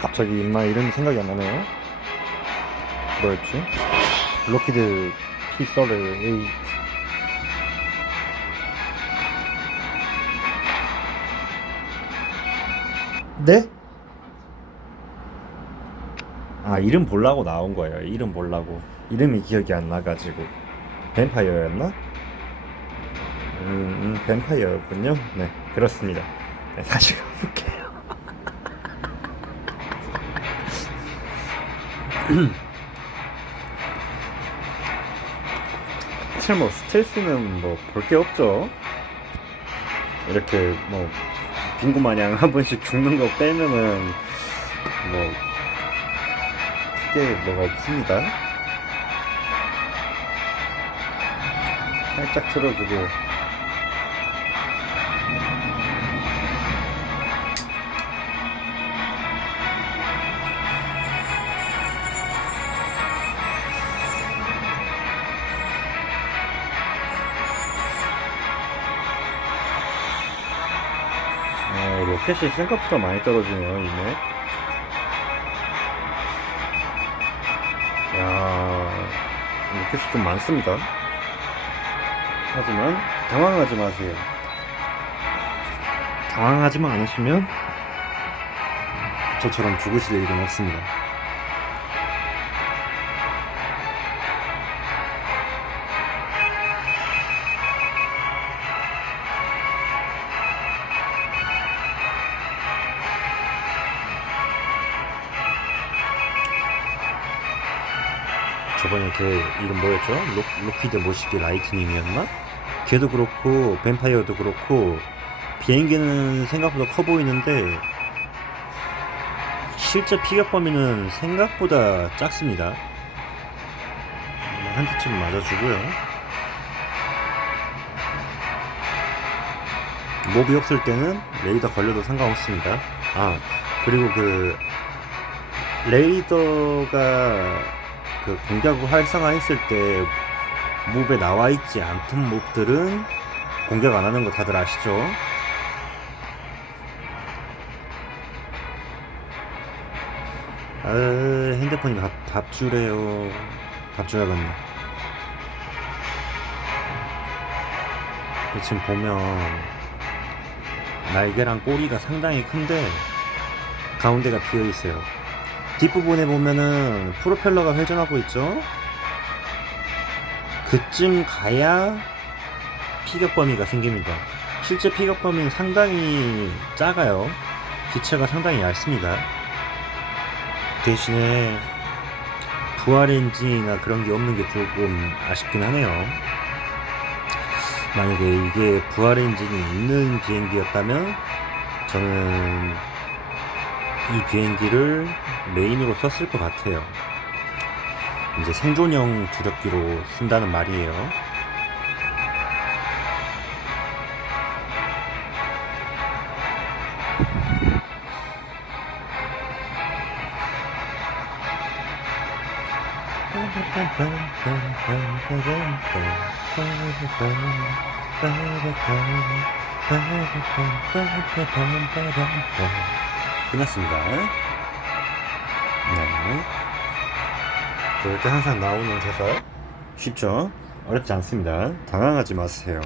갑자기 인마 이름이 생각이 안 나네요. 뭐였지? 로키드 피서르 A 네? 아 이름 보려고 나온 거예요. 이름 보려고 이름이 기억이 안 나가지고 뱀파이어였나? 음, 음 뱀파이어였군요. 네 그렇습니다. 네, 다시 가볼게요. 사실 뭐 스텔스는 뭐 볼 게 없죠. 이렇게 뭐 빙고 마냥 한 번씩 죽는 거 빼면은 뭐 크게 뭐가 없습니다. 살짝 틀어주고 어, 로켓이 생각보다 많이 떨어지네요, 이네. 야, 로켓이 좀 많습니다. 하지만 당황하지 마세요. 당황하지만 않으시면 저처럼 죽으실 일은 없습니다. 저번에 걔 이름 뭐였죠? 로, 로키드 모시기 라이트닝이었나? 걔도 그렇고 뱀파이어도 그렇고 비행기는 생각보다 커 보이는데 실제 피격 범위는 생각보다 작습니다. 한 대쯤 맞아주고요. 몹이 없을 때는 레이더 걸려도 상관없습니다. 아 그리고 그 레이더가 그 공격을 활성화했을 때 몹에 나와 있지 않던 몹들은 공격 안 하는 거 다들 아시죠? 아 핸드폰이 밥, 밥 주래요. 밥 줘야겠네. 지금 보면 날개랑 꼬리가 상당히 큰데 가운데가 비어 있어요 뒷부분에 보면은 프로펠러가 회전하고 있죠? 그쯤 가야 피격 범위가 생깁니다. 실제 피격 범위는 상당히 작아요. 기체가 상당히 얇습니다. 대신에 부활 엔진이나 그런 게 없는 게 조금 아쉽긴 하네요. 만약에 이게 부활 엔진이 있는 비행기였다면 저는 이 비행기를 메인으로 썼을 것 같아요. 이제 생존형 주력기로 쓴다는 말이에요. 끝났습니다. 네. 그럴 때 항상 나오는 대사 쉽죠? 어렵지 않습니다. 당황하지 마세요.